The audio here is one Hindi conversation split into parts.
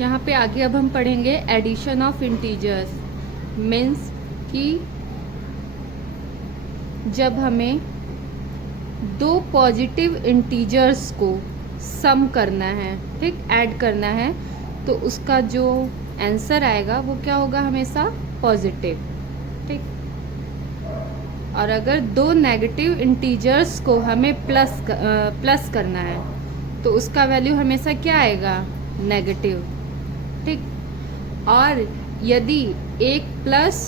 यहाँ पे आगे अब हम पढ़ेंगे एडिशन ऑफ इंटीजर्स। मीन्स कि जब हमें दो पॉजिटिव इंटीजर्स को सम करना है, ठीक, ऐड करना है, तो उसका जो आंसर आएगा वो क्या होगा, हमेशा पॉजिटिव, ठीक। और अगर दो नेगेटिव इंटीजर्स को हमें प्लस करना है तो उसका वैल्यू हमेशा क्या आएगा, नेगेटिव, ठीक। और यदि एक प्लस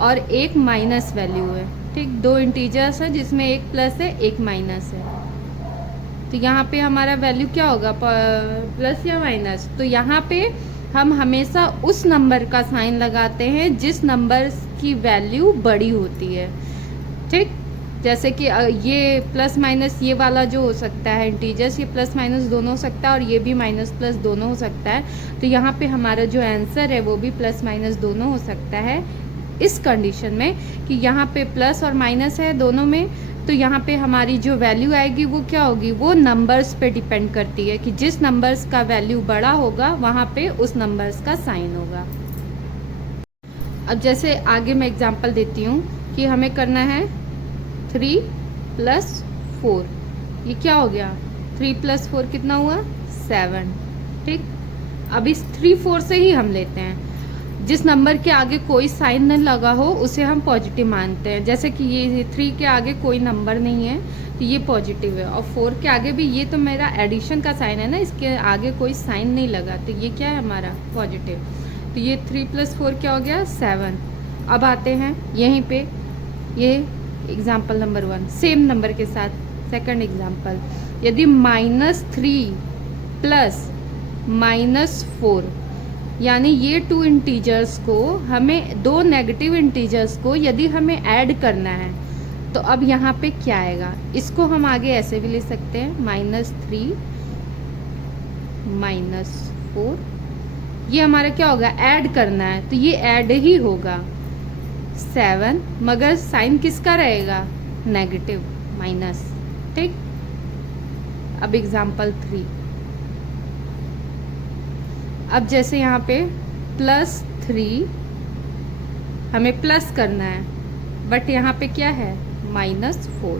और एक माइनस वैल्यू है, ठीक, दो इंटीजर्स है जिसमें एक प्लस है एक माइनस है, तो यहाँ पे हमारा वैल्यू क्या होगा, प्लस या माइनस। तो यहाँ पे हम हमेशा उस नंबर का साइन लगाते हैं जिस नंबर की वैल्यू बड़ी होती है, ठीक। जैसे कि ये प्लस माइनस, ये वाला जो हो सकता है इंटीजर्स, ये प्लस माइनस दोनों हो सकता है और ये भी माइनस प्लस दोनों हो सकता है। तो यहाँ पे हमारा जो आंसर है वो भी प्लस माइनस दोनों हो सकता है, इस कंडीशन में कि यहाँ पे प्लस और माइनस है दोनों में। तो यहाँ पे हमारी जो वैल्यू आएगी वो क्या होगी, वो नंबर्स पे डिपेंड करती है कि जिस नंबर्स का वैल्यू बड़ा होगा वहाँ पे उस नंबर्स का साइन होगा। अब जैसे आगे मैं एग्जांपल देती हूँ कि हमें करना है 3 + 4, ये क्या हो गया, 3 + 4 कितना हुआ, 7, ठीक। अब इस 3 4 से ही हम लेते हैं, जिस नंबर के आगे कोई साइन न लगा हो उसे हम पॉजिटिव मानते हैं। जैसे कि ये 3 के आगे कोई नंबर नहीं है तो ये पॉजिटिव है, और 4 के आगे भी, ये तो मेरा एडिशन का साइन है ना, इसके आगे कोई साइन नहीं लगा तो ये क्या है, हमारा पॉजिटिव। तो ये 3 + 4 क्या हो गया, 7। अब आते हैं यहीं पे, ये एग्जाम्पल नंबर 1 सेम नंबर के साथ सेकंड एग्जाम्पल। यदि -3 + -4, यानी ये टू इंटीजर्स को, हमें दो नेगेटिव इंटीजर्स को यदि हमें ऐड करना है तो अब यहाँ पे क्या आएगा, इसको हम आगे ऐसे भी ले सकते हैं, -3 -4, ये हमारा क्या होगा, ऐड करना है तो ये ऐड ही होगा 7, मगर साइन किसका रहेगा, नेगेटिव, माइनस, ठीक। अब एग्जाम्पल 3, अब जैसे यहाँ पे +3 हमें प्लस करना है, बट यहाँ पे क्या है, -4,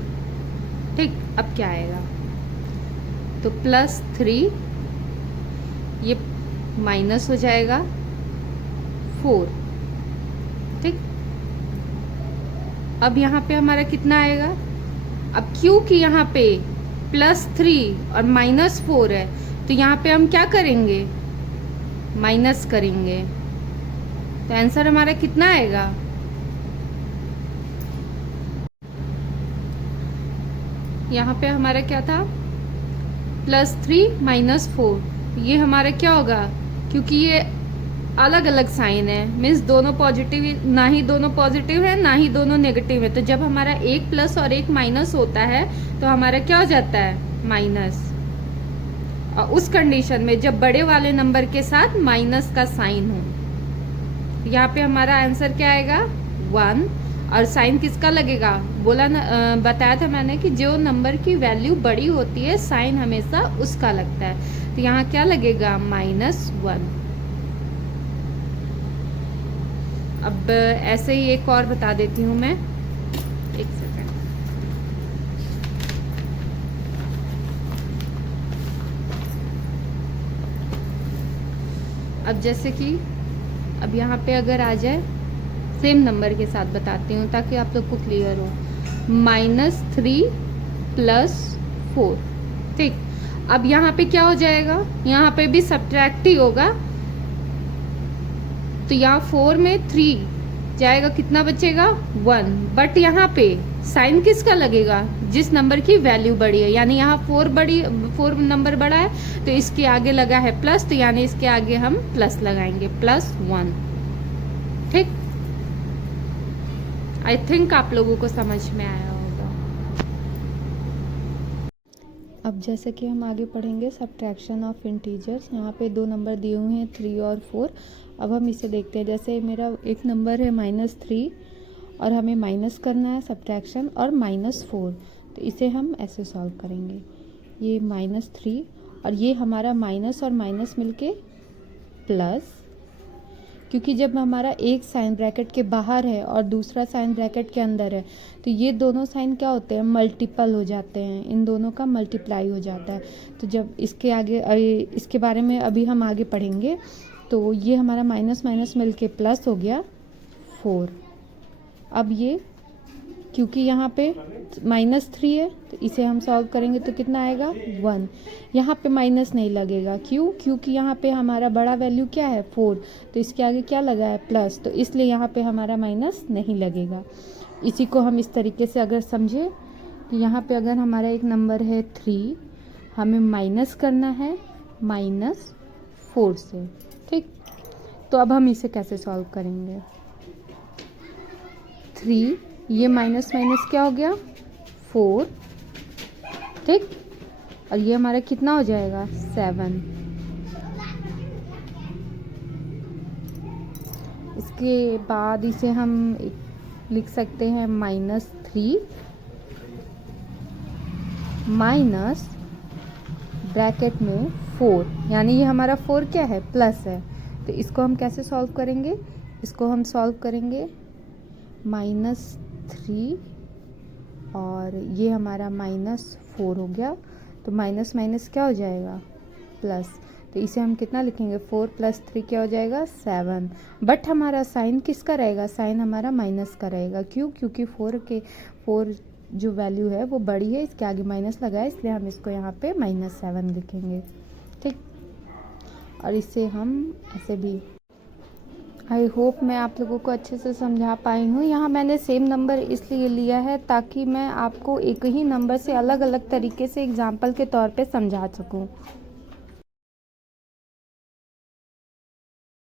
ठीक। अब क्या आएगा, तो +3 ये माइनस हो जाएगा 4, ठीक। अब यहाँ पे हमारा कितना आएगा, अब क्योंकि यहाँ पे +3 और -4 है तो यहाँ पे हम क्या करेंगे, माइनस करेंगे, तो आंसर हमारा कितना आएगा, यहाँ पे हमारा क्या था, +3 -4, ये हमारा क्या होगा, क्योंकि ये अलग अलग साइन है, मीन्स दोनों पॉजिटिव, ना ही दोनों पॉजिटिव है ना ही दोनों नेगेटिव है, तो जब हमारा एक प्लस और एक माइनस होता है तो हमारा क्या हो जाता है, माइनस। और उस कंडीशन में जब बड़े वाले नंबर के साथ माइनस का साइन हो, यहाँ पे हमारा आंसर क्या आएगा, 1, और साइन किसका लगेगा, बोला ना, बताया था मैंने कि जो नंबर की वैल्यू बड़ी होती है साइन हमेशा उसका लगता है, तो यहाँ क्या लगेगा, -1। अब ऐसे ही एक और बता देती हूँ मैं, एक सेकंड। अब जैसे कि अब यहाँ पे अगर आ जाए, सेम नंबर के साथ बताती हूँ ताकि आप लोग को क्लियर हो, -3 + 4, ठीक। अब यहाँ पे क्या हो जाएगा, यहाँ पे भी सब्ट्रैक्ट ही होगा, तो यहाँ 4 में 3 जाएगा, कितना बचेगा, 1, बट यहाँ पे साइन किसका लगेगा, जिस नंबर की वैल्यू बड़ी है, यानी यहाँ 4 नंबर बड़ा है तो इसके आगे लगा है प्लस, तो यानी इसके आगे हम प्लस लगाएंगे, +1, ठीक। आई थिंक आप लोगों को समझ में आया होगा। अब जैसे कि हम आगे पढ़ेंगे सब्ट्रैक्शन ऑफ इंटीजर्स। यहाँ पे दो नंबर दिए हुए हैं 3 और 4। अब हम इसे देखते हैं, जैसे मेरा एक नंबर है -3 और हमें माइनस करना है सब्ट्रैक्शन और -4, तो इसे हम ऐसे सॉल्व करेंगे, ये -3 और ये हमारा माइनस और माइनस मिलके प्लस, क्योंकि जब हमारा एक साइन ब्रैकेट के बाहर है और दूसरा साइन ब्रैकेट के अंदर है तो ये दोनों साइन क्या होते हैं, मल्टीपल हो जाते हैं, इन दोनों का मल्टीप्लाई हो जाता है। तो जब इसके आगे इसके बारे में अभी हम आगे पढ़ेंगे। तो ये हमारा माइनस माइनस मिलके प्लस हो गया 4। अब ये क्योंकि यहाँ पे -3 है तो इसे हम सॉल्व करेंगे तो कितना आएगा 1। यहाँ पे माइनस नहीं लगेगा, क्यों, क्योंकि यहाँ पे हमारा बड़ा वैल्यू क्या है 4, तो इसके आगे क्या लगा है प्लस, तो इसलिए यहाँ पे हमारा माइनस नहीं लगेगा। इसी को हम इस तरीके से अगर समझे तो यहाँ पे अगर हमारा एक नंबर है 3, हमें माइनस करना है -4 से, ठीक। तो अब हम इसे कैसे सॉल्व करेंगे, 3, ये माइनस माइनस क्या हो गया 4, ठीक, और ये हमारा कितना हो जाएगा 7। इसके बाद इसे हम लिख सकते हैं -3 माइनस ब्रैकेट में 4, यानी ये हमारा 4 क्या है प्लस है। तो इसको हम कैसे सॉल्व करेंगे, इसको हम सॉल्व करेंगे -3 और ये हमारा -4 हो गया, तो माइनस माइनस क्या हो जाएगा प्लस, तो इसे हम कितना लिखेंगे 4 + 3 क्या हो जाएगा 7। बट हमारा साइन किसका रहेगा, साइन हमारा माइनस का रहेगा, क्यों, क्योंकि 4 जो वैल्यू है वो बड़ी है, इसके आगे माइनस लगा है, इसलिए हम इसको यहाँ पे -7 लिखेंगे, ठीक। और इसे हम ऐसे भी, आई होप मैं आप लोगों को अच्छे से समझा पाई हूँ। यहाँ मैंने सेम नंबर इसलिए लिया है ताकि मैं आपको एक ही नंबर से अलग अलग तरीके से एग्जाम्पल के तौर पे समझा सकूँ।